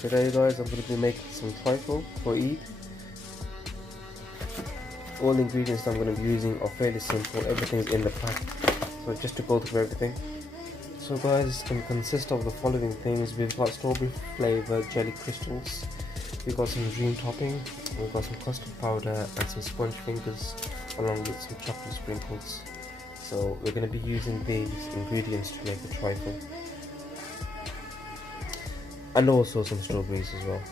Today guys, I'm going to be making some trifle for Eid. All the ingredients I'm going to be using are fairly simple, everything's in the pack. So just to go through everything. So guys, it's going to consist of the following things. We've got strawberry flavoured jelly crystals, we've got some dream topping, we've got some custard powder and some sponge fingers along with some chocolate sprinkles. So we're going to be using these ingredients to make the trifle. And also some strawberries as well,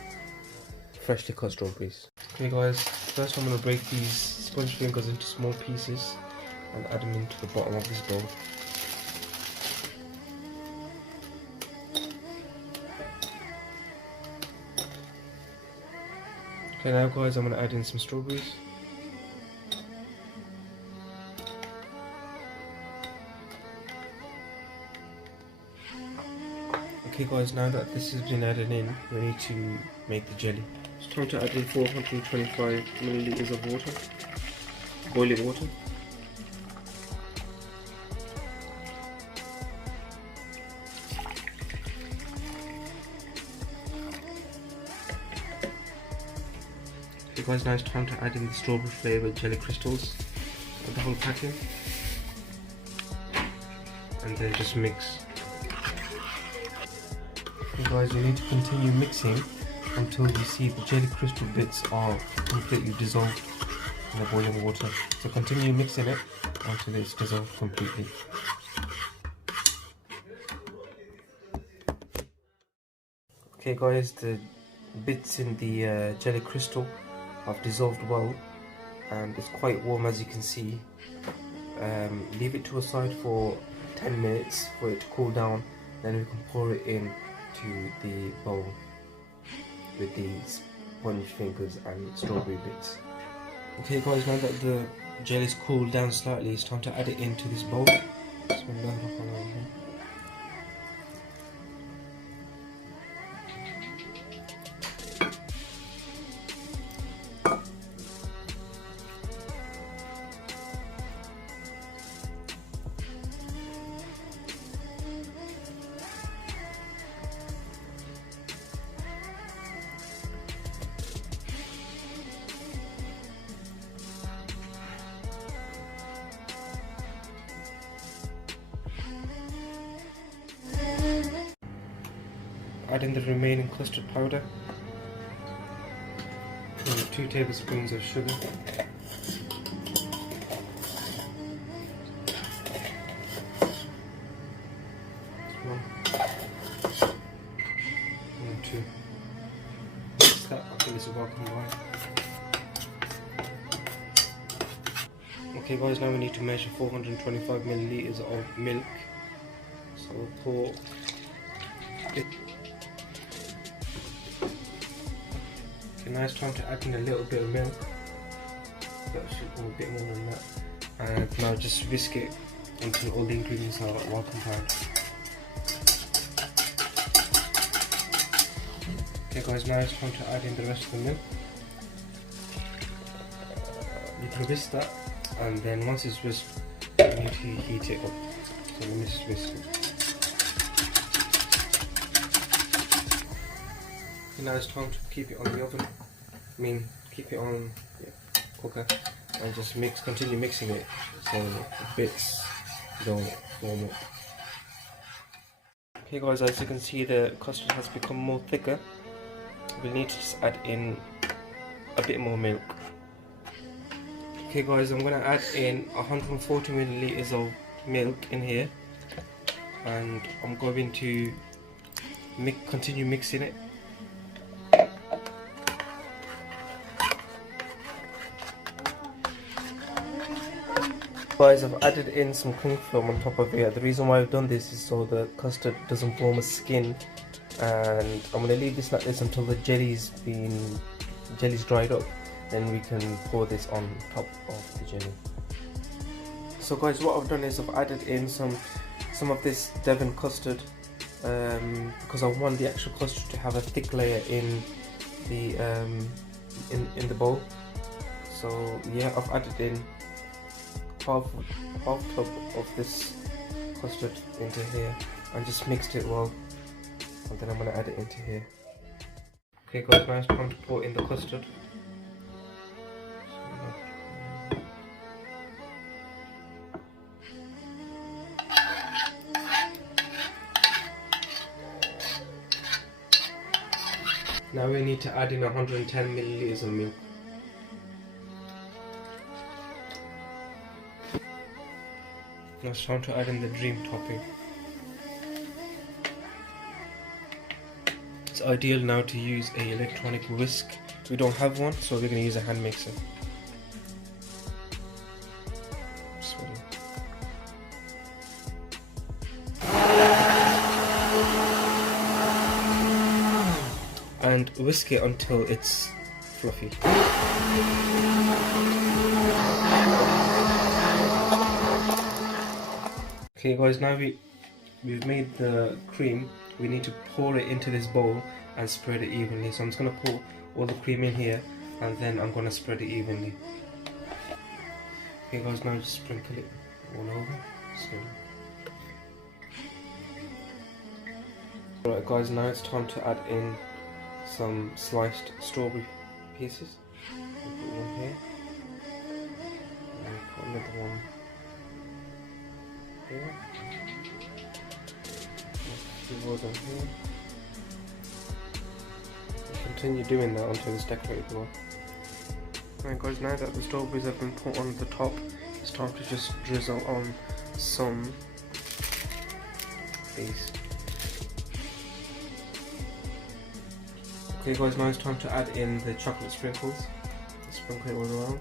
freshly cut strawberries. Okay guys, first I'm going to break these sponge fingers into small pieces and add them into the bottom of this bowl. Okay, now guys, I'm going to add in some strawberries. Okay guys, now that this has been added in, we need to make the jelly. It's time to add in 425 milliliters of water, boiling water. Okay guys, now it's time to add in the strawberry flavoured jelly crystals, put the whole pack in, and then just mix. Okay guys, you need to continue mixing until you see the jelly crystal bits are completely dissolved in the boiling water. So continue mixing it until it's dissolved completely. Okay guys, the bits in the jelly crystal have dissolved well and it's quite warm, as you can see. Leave it to a side for 10 minutes for it to cool down, then we can pour it in to the bowl with these sponge fingers and strawberry bits. Okay guys, now that the jelly's cooled down slightly, it's time to add it into this bowl. Add in the remaining custard powder and 2 tablespoons of sugar. One and 2. Mix that until it's well combined. Okay guys, now we need to measure 425 milliliters of milk. So we'll pour it. Now it's time to add in a little bit of milk. That should go a bit more than that. And now just whisk it until all the ingredients are well combined. Okay guys, now it's time to add in the rest of the milk. You can whisk that, and then once it's whisked, you need to heat it up. So let me just whisk it. Now it's time to keep it on the oven. Keep it on cooker and just continue mixing it so the bits don't form up. Okay guys, as you can see, the custard has become more thicker. We need to just add in a bit more milk. Okay guys, I'm going to add in 140 milliliters of milk in here, and I'm going to continue mixing it. Guys, I've added in some cling film on top of it. The reason why I've done this is so the custard doesn't form a skin, and I'm going to leave this like this until the jelly's dried up. Then we can pour this on top of the jelly. So guys, what I've done is I've added in some of this Devon custard because I want the actual custard to have a thick layer in the bowl. So yeah, I've added in half tub of this custard into here and just mixed it well, and then I'm going to add it into here. Okay guys, now it's time to pour in the custard. Now we need to add in 110 milliliters of milk. Now it's time to add in the dream topping. It's ideal now to use an electronic whisk. We don't have one, so we're going to use a hand mixer. And whisk it until it's fluffy. Okay guys, now we've made the cream. We need to pour it into this bowl and spread it evenly. So I'm just going to pour all the cream in here and then I'm going to spread it evenly. Okay guys, now just sprinkle it all over. Alright guys, now it's time to add in some sliced strawberry pieces. I'll put one here. And put another one here. A few more down here. Continue doing that until it's decorated well. Alright guys, now that the strawberries have been put on the top, it's time to just drizzle on some of these. Okay guys, now it's time to add in the chocolate sprinkles. Sprinkle it all around.